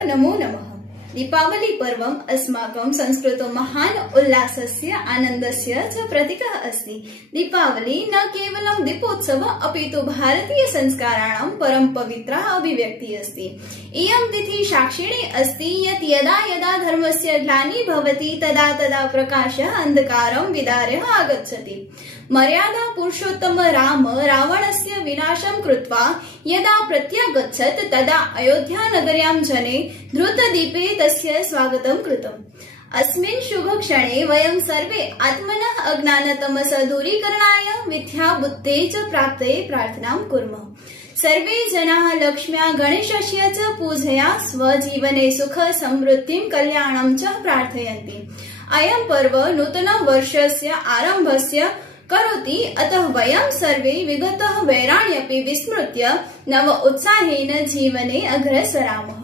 नमो नमः। दीपावली पर्वम् अस्माकं संस्कृतौ महान् उल्लासस्य आनन्दस्य च प्रतीकः अस्ति। दीपावली न केवलं दीपोत्सवः अपितु भारतीय संस्काराणां परम पवित्रा अभिव्यक्तिः अस्ति। इयं तिथिः साक्षिणी अस्ति यत् यदा यदा धर्मस्य ग्लानिः भवति तदा तदा प्रकाशः अन्धकारं विदार्य आगच्छति। मर्यादा पुरुषोत्तम राम रावणस्य विनाशं कृत्वा यदा प्रत्यागच्छत् तदा अयोध्यानगर्यां जने द्रुतदीपे तस्य स्वागतं कृतम्। अस्मिन् शुभक्षणे वयं सर्वे आत्मनः अज्ञानतमसः दूरीकरणाय विद्याबुद्धेः च प्राप्तये प्रार्थनां कुर्मः। सर्वे जनाः लक्ष्म्या गणेशस्य च पूजया स्वजीवने सुख समृद्धिं कल्याणं च प्रार्थयन्ति। अयं पर्व नूतनवर्षस्य आरम्भस्य करोति, अतः वयं सर्वे विगतः वैराण्यपि विस्मृत्य नव उत्साहेन जीवने अग्रेसरामः।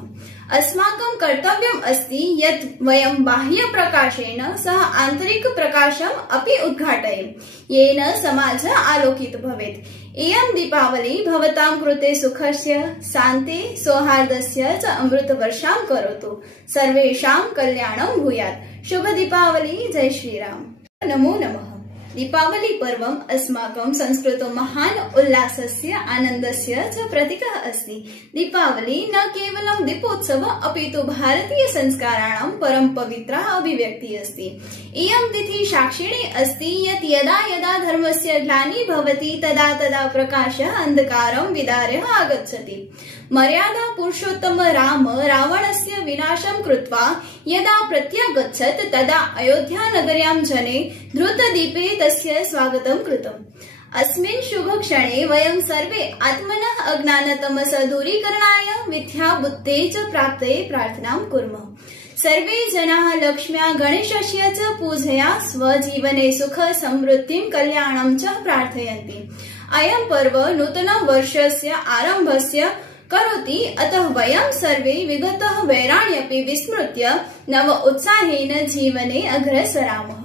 अस्माकं कर्तव्यम् अस्ति यत् वयं बाह्य प्रकाशेन सह आन्तरिक प्रकाशम् अपि उद्घाटयेम, येन समाजः आलोकितः भवेत्। इयं दीपावली भवतां कृते सुखस्य, शान्तेः, सौहार्दस्य च अमृतवर्षां करोतु। सर्वेषां कल्याणं भूयात्। शुभ दीपावली। जय श्रीराम। नमो नमः। दीपावली पर्वम् अस्माकं संस्कृतौ महान् उल्लासस्य आनन्दस्य च प्रतीकः अस्ति। दीपावली न केवलं दीपोत्सवः अपितु भारतीय संस्काराणां परम पवित्रा अभिव्यक्तिः अस्ति। इयं तिथिः साक्षिणी अस्ति यत् यदा यदा धर्मस्य ग्लानिः भवति तदा तदा प्रकाशः अन्धकारं विदार्य आगच्छति। मर्यादा पुरुषोत्तम राम रावणस्य विनाशं कृत्वा यदा प्रत्यागच्छत् तदा अयोध्यानगर्यां जने द्रुतदीपे तस्य स्वागतं कृतम्। अस्मिन् शुभक्षणे वयं सर्वे आत्मनः अज्ञानतमसः दूरीकरणाय विद्याबुद्धेः च प्राप्तये प्रार्थनां कुर्मः। सर्वे जनाः लक्ष्म्या गणेशस्य च पूजया स्वजीवने सुख समृद्धिं कल्याणं च प्रार्थयन्ति। अयं पर्व नूतनवर्षस्य आरम्भस्य करोति, अतः वयं सर्वे विगतः वैराण्यपि विस्मृत्य नव उत्साहेन जीवने अग्रेसरामः।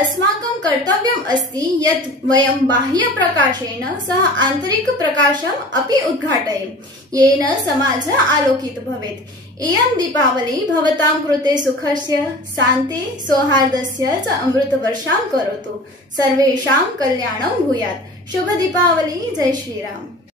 अस्माकं कर्तव्यम् अस्ति यत् वयं बाह्य प्रकाशेन सह आन्तरिक प्रकाशम् अपि उद्घाटयेम, येन समाजः आलोकितः भवेत्। इयं दीपावली भवतां कृते सुखस्य, शान्तेः, सौहार्दस्य च अमृतवर्षां करोतु। सर्वेषां कल्याणं भूयात्। शुभ दीपावली। जय श्रीराम।